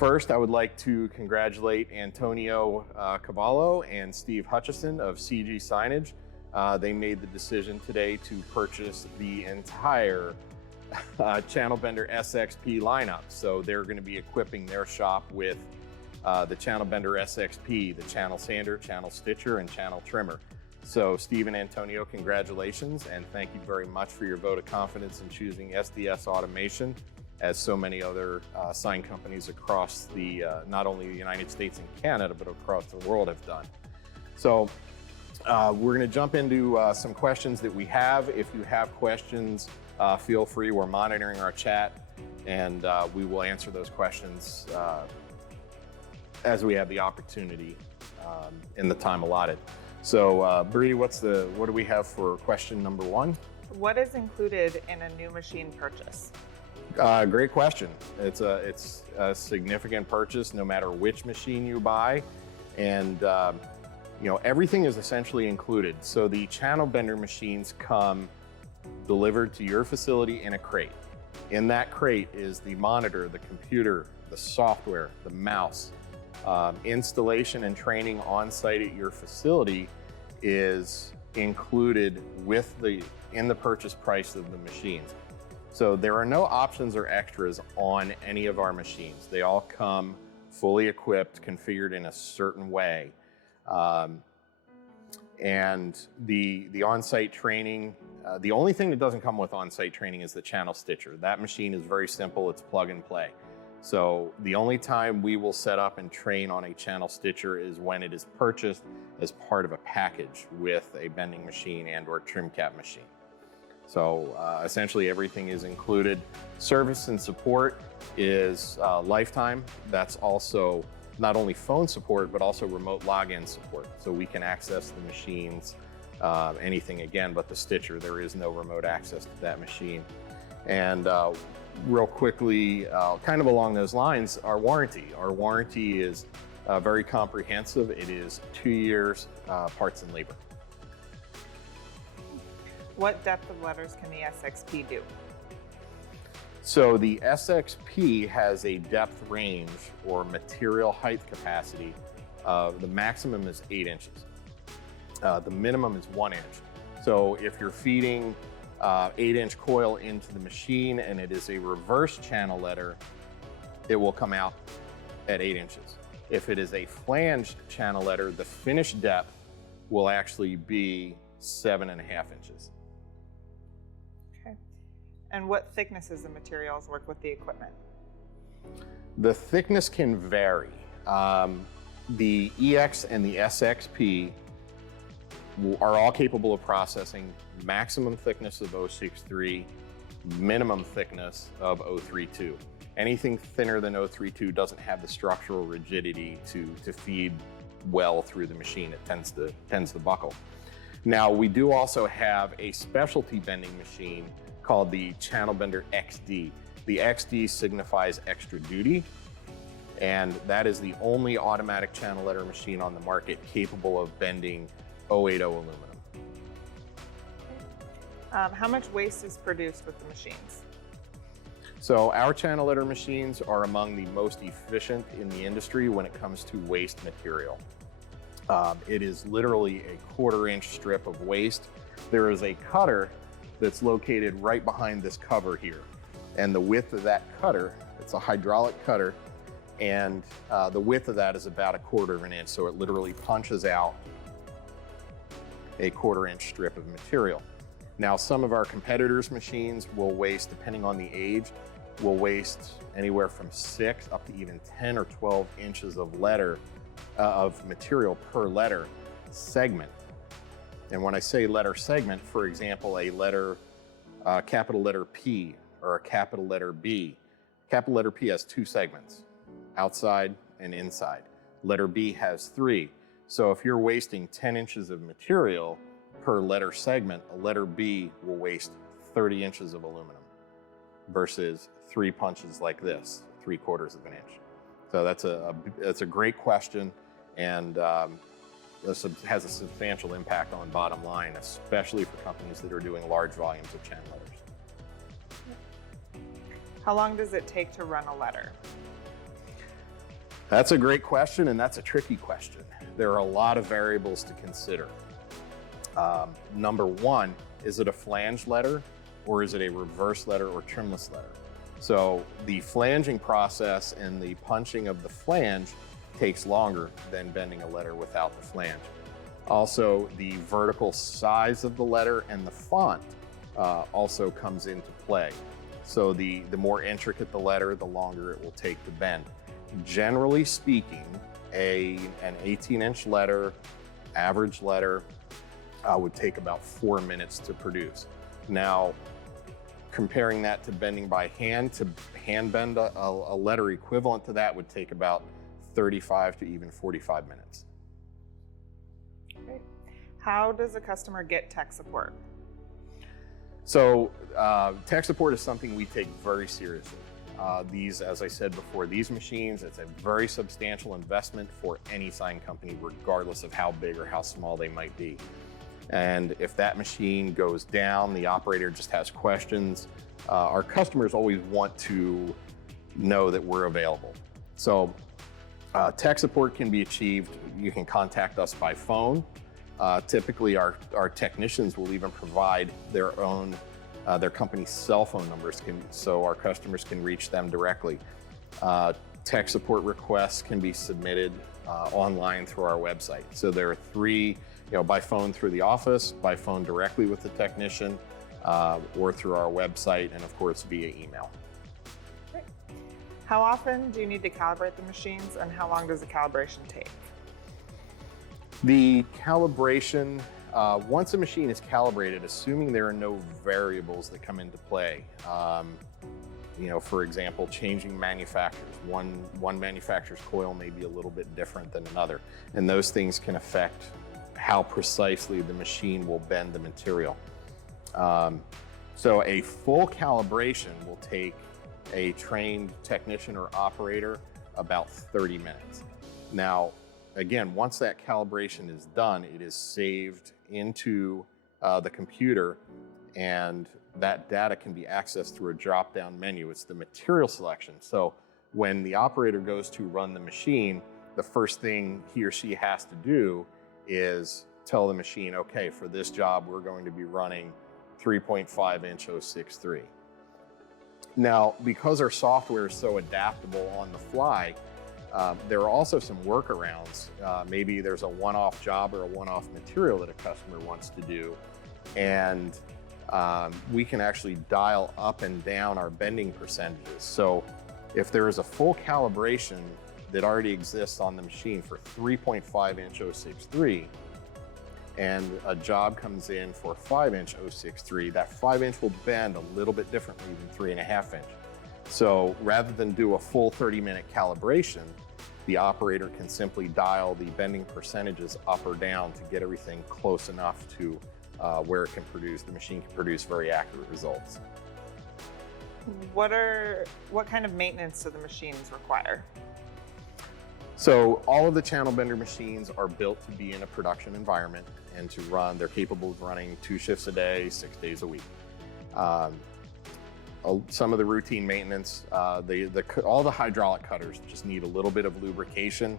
First, I would like to congratulate Antonio Cavallo and Steve Hutchison of CG Signage. They made the decision today to purchase the entire Channel Bender SXP lineup. So they're going to be equipping their shop with the Channel Bender SXP, the channel sander, channel stitcher, and channel trimmer. So Steve and Antonio, congratulations, and thank you very much for your vote of confidence in choosing SDS Automation, as so many other sign companies across the, not only the United States and Canada, but across the world have done. So we're gonna jump into some questions that we have. If you have questions, feel free. We're monitoring our chat, and we will answer those questions as we have the opportunity in the time allotted. So Bree, what do we have for question number one? What is included in a new machine purchase? Great question. It's a significant purchase no matter which machine you buy, and you know, everything is essentially included. So the channel bender machines come delivered to your facility in a crate. In that crate is the monitor, the computer, the software, the mouse. Installation and training on site at your facility is included in the purchase price of the machines. So there are no options or extras on any of our machines. They all come fully equipped, configured in a certain way. And the on-site training, the only thing that doesn't come with on-site training is the channel stitcher. That machine is very simple, it's plug and play. So the only time we will set up and train on a channel stitcher is when it is purchased as part of a package with a bending machine and or trim cap machine. So essentially everything is included. Service and support is lifetime. That's also not only phone support, but also remote login support. So we can access the machines, anything again, but the stitcher, there is no remote access to that machine. And real quickly, kind of along those lines, our warranty. Our warranty is very comprehensive. It is 2 years, parts and labor. What depth of letters can the SXP do? So the SXP has a depth range or material height capacity. The maximum is 8 inches. The minimum is 1 inch. So if you're feeding 8-inch coil into the machine and it is a reverse channel letter, it will come out at 8 inches. If it is a flanged channel letter, the finished depth will actually be 7.5 inches. Okay. And what thicknesses of materials work with the equipment? The thickness can vary. The EX and the SXP are all capable of processing maximum thickness of 063, minimum thickness of 032. Anything thinner than 032 doesn't have the structural rigidity to feed well through the machine. It tends to buckle. Now, we do also have a specialty bending machine called the Channel Bender XD. The XD signifies extra duty, and that is the only automatic channel letter machine on the market capable of bending 080 aluminum. How much waste is produced with the machines? So our channel letter machines are among the most efficient in the industry when it comes to waste material. It is literally a 1/4 inch strip of waste. There is a cutter that's located right behind this cover here. And the width of that cutter, it's a hydraulic cutter, and the width of that is about 1/4 inch. So it literally punches out a 1/4 inch strip of material. Now, some of our competitors' machines will waste, depending on the age, will waste anywhere from 6 up to even 10 or 12 inches of material per letter segment. And when I say letter segment, for example, a letter, capital letter P or a capital letter B. Capital letter P has 2 segments, outside and inside. Letter B has 3. So if you're wasting 10 inches of material per letter segment, a letter B will waste 30 inches of aluminum versus 3 punches like this, 3/4 of an inch. So that's a great question, and this has a substantial impact on bottom line, especially for companies that are doing large volumes of channel letters. How long does it take to run a letter? That's a great question, and that's a tricky question. There are a lot of variables to consider. Number one, is it a flange letter or is it a reverse letter or trimless letter? So the flanging process and the punching of the flange takes longer than bending a letter without the flange. Also, the vertical size of the letter and the font also comes into play. So the more intricate the letter, the longer it will take to bend. Generally speaking, an 18-inch letter, average letter, would take about 4 minutes to produce. Now, comparing that to bending by hand, to hand bend a letter equivalent to that would take about 35 to even 45 minutes. Okay. How does a customer get tech support? So tech support is something we take very seriously. These, as I said before, these machines, it's a very substantial investment for any sign company, regardless of how big or how small they might be. And if that machine goes down, the operator just has questions, our customers always want to know that we're available. So tech support can be achieved. You can contact us by phone. Typically, our technicians will even provide their own, their company's cell phone numbers so our customers can reach them directly. Tech support requests can be submitted online through our website. So there are three, by phone through the office, by phone directly with the technician, or through our website, and of course via email. Great. How often do you need to calibrate the machines, and how long does the calibration take? The calibration, once a machine is calibrated, assuming there are no variables that come into play, for example, changing manufacturers. One manufacturer's coil may be a little bit different than another, and those things can affect how precisely the machine will bend the material. So a full calibration will take a trained technician or operator about 30 minutes. Now, again, once that calibration is done, it is saved into the computer, and that data can be accessed through a drop-down menu. It's the material selection. So when the operator goes to run the machine, the first thing he or she has to do is tell the machine, okay, for this job, we're going to be running 3.5-inch 063. Now, because our software is so adaptable on the fly, there are also some workarounds. Maybe there's a one-off job or a one-off material that a customer wants to do, and we can actually dial up and down our bending percentages. So if there is a full calibration that already exists on the machine for 3.5-inch 063, and a job comes in for 5-inch 063, that 5-inch will bend a little bit differently than 3.5-inch. So rather than do a full 30-minute calibration, the operator can simply dial the bending percentages up or down to get everything close enough to where it can produce, the machine can produce very accurate results. What kind of maintenance do the machines require? So all of the channel bender machines are built to be in a production environment and to run, they're capable of running 2 shifts a day, 6 days a week. Some of the routine maintenance, all the hydraulic cutters just need a little bit of lubrication.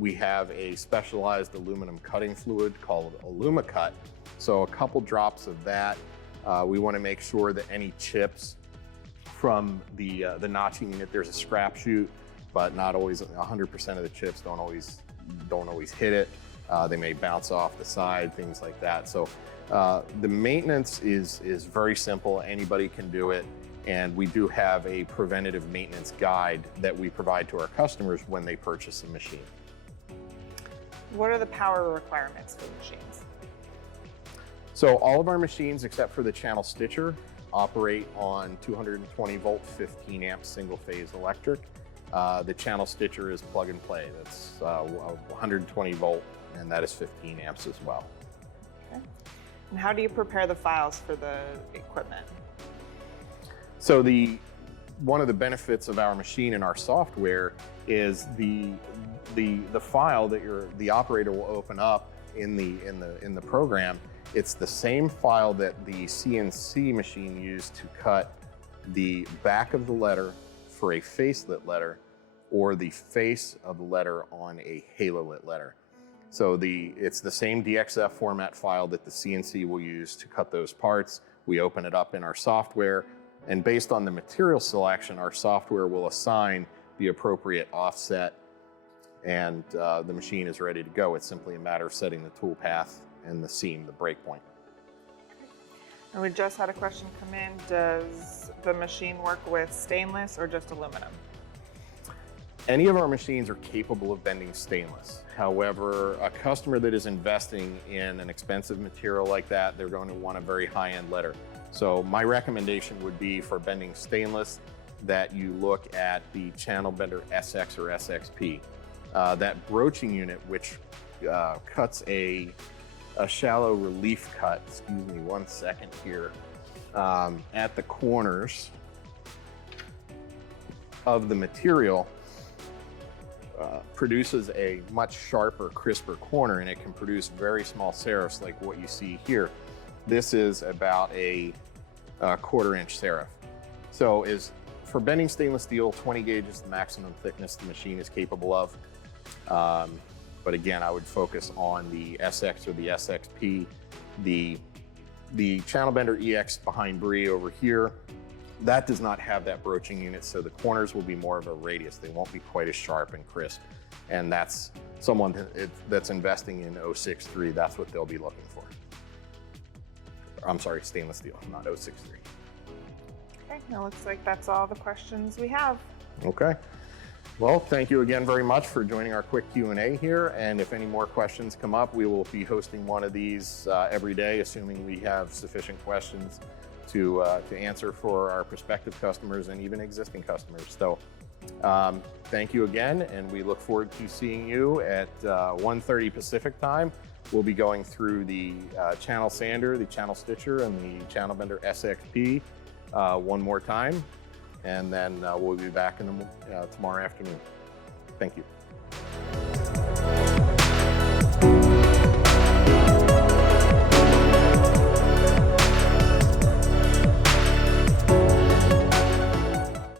We have a specialized aluminum cutting fluid called AlumaCut. So a couple drops of that. We want to make sure that any chips from the notching unit, there's a scrap chute, but not always 100% of the chips don't always hit it. They may bounce off the side, things like that. So the maintenance is very simple. Anybody can do it. And we do have a preventative maintenance guide that we provide to our customers when they purchase a machine. What are the power requirements for the machines? So all of our machines, except for the channel stitcher, operate on 220 volt, 15 amp single phase electric. The channel stitcher is plug and play. That's 120 volt, and that is 15 amps as well. Okay. And how do you prepare the files for the equipment? So one of the benefits of our machine and our software is the file that the operator will open up in the program. It's the same file that the CNC machine used to cut the back of the letter for a facelit letter, or the face of the letter on a halo-lit letter. So it's the same DXF format file that the CNC will use to cut those parts. We open it up in our software, and based on the material selection, our software will assign the appropriate offset, and the machine is ready to go. It's simply a matter of setting the tool path and the seam, the breakpoint. And we just had a question come in. Does the machine work with stainless or just aluminum? Any of our machines are capable of bending stainless. However, a customer that is investing in an expensive material like that, they're going to want a very high-end letter. So my recommendation would be for bending stainless that you look at the Channel Bender SX or SXP. That broaching unit, which cuts a shallow relief cut, excuse me 1 second here, at the corners of the material, produces a much sharper, crisper corner, and it can produce very small serifs like what you see here. This is about a 1/4 inch serif. So for bending stainless steel, 20 gauge is the maximum thickness the machine is capable of. But again, I would focus on the SX or the SXP. The Channel Bender EX behind Bree over here, that does not have that broaching unit, so the corners will be more of a radius. They won't be quite as sharp and crisp. And that's someone that's investing in 063, that's what they'll be looking for. I'm sorry, stainless steel, not 063. Okay, it looks like that's all the questions we have. Okay. Well, thank you again very much for joining our quick Q&A here. And if any more questions come up, we will be hosting one of these every day, assuming we have sufficient questions to answer for our prospective customers and even existing customers. So thank you again, and we look forward to seeing you at 1:30 Pacific time. We'll be going through the channel sander, the channel stitcher, and the Channel Bender SXP one more time. And then we'll be back tomorrow afternoon. Thank you.